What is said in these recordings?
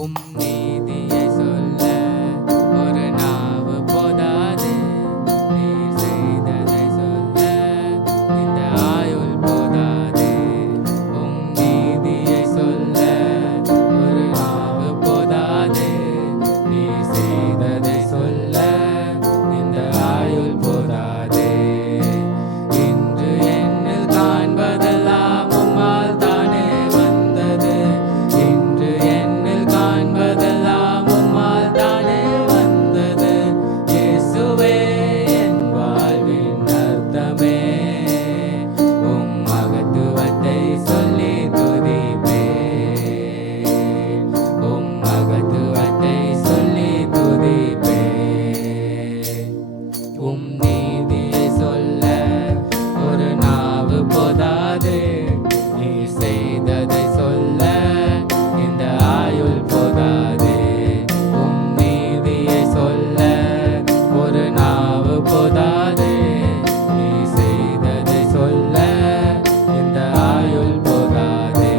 உம் நீதியை சொல்ல ஒரு நாவு போதாது. நீர் செய்ததை சொல்ல இந்த ஆயுள் போதாது. உம் நீதியை சொல்ல ஒரு நாவு போதாது. நீர் செய்ததை சொல்ல இந்த ஆயுள் போதாது. இன்று என்னில் காண்பதெல்லாம் உம்மால் தானே வந்தது. இன்று என்னில் காண்பதெல்லாம் உம்மால் தானே வந்தது. இயேசுவே என் வாழ்வின் அர்த்தமே. உம் மகத்துவத்தை சொல்லி துதிப்பேன். உம் மகத்துவத்தை சொல்லி துதிப்பேன். உம் நீதியை சொல்ல ஒரு நாவு போதாது. நீர் செய்ததை சொல்ல இந்த ஆயுள் போதாது. உம் நீதியை சொல்ல ஒரு நாவு போதாது. நீர் செய்ததை சொல்ல இந்த ஆயுள் போதாது.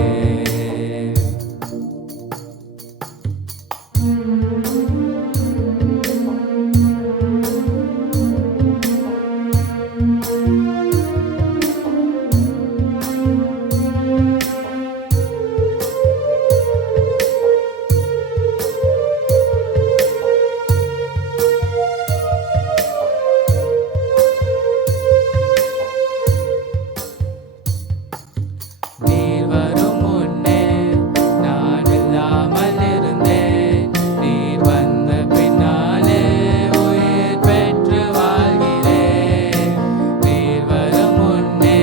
நீர் வரும் முன்னே நான் இல்லாமல் இருந்தேன். நீர் வந்த பின்னாலே உயிர் பெற்று வாழ்கிறேன். நீர் வரும் முன்னே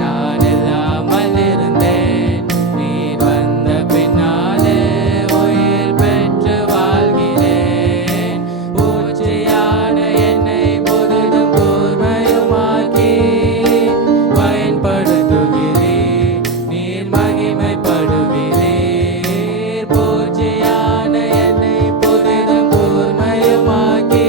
நான் இல்லாமல் இருந்தேன். நீர் வந்த பின்னாலே உயிர் பெற்று வாழ்கிறேன். பூச்சியான என்னை புதிதும் கூர்மையுமாக்கி பயன்படுத்துகிறீர். நீர் மகிமைப்படுகிறீர். பூச்சியான என்னை புதிதும் கூர்மையுமாக்கி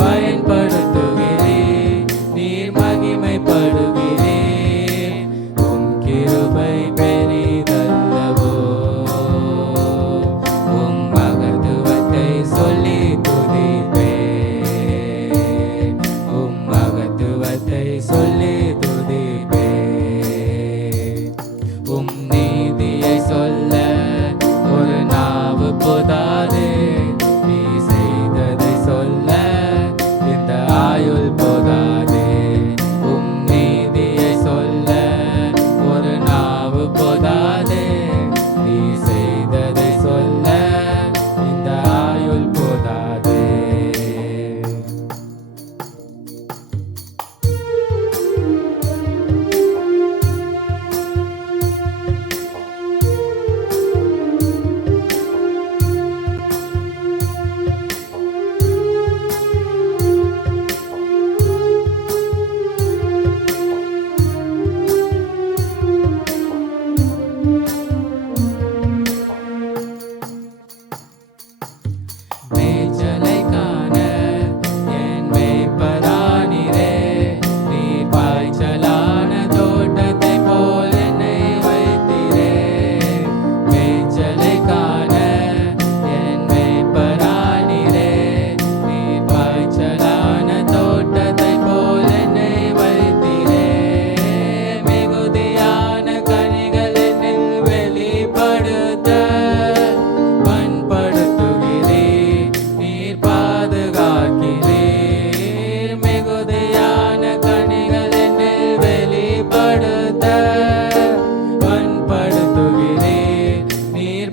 பயன்படுத்துகிறீர். நீர் மகிமைப்படுகிறீர். உம் கிருபை பெரிதல்லவோ. உம் மகத்துவத்தை சொல்லி துதிப்பேன். உம் மகத்துவத்தை சொல்லி துதிப்பேன். உம் நீதியை சொல்ல ஒரு நாவு போதாது. நீர் செய்ததை சொல்ல இந்த ஆயுள் போதாது. உம் நீதியை சொல்ல ஒரு நாவு போதாது. நீர் செய்ததை சொல்ல இந்த ஆயுள் போதாது. மேய்ச்சலை காண என் மேய்ப்பரானீரே. நீர் பாய்ச்சலான தோட்டத்தைப் போல் என்னை வைத்தீரே. மேய்ச்சலை காண என் மேய்ப்பரானீரே. நீர் பாய்ச்சலான தோட்டத்தைப் போல் என்னை வைத்தீரே. மிகுதியான கனிகள் என்னில் வெளிப்படுத்த பண்படுத்துகிறீர். நீர் பாதுகாக்கிறீர். மிகுதியான கனிகள் என்னில் வெளிப்படுத்த பண்படுத்துகிறீர். நீர்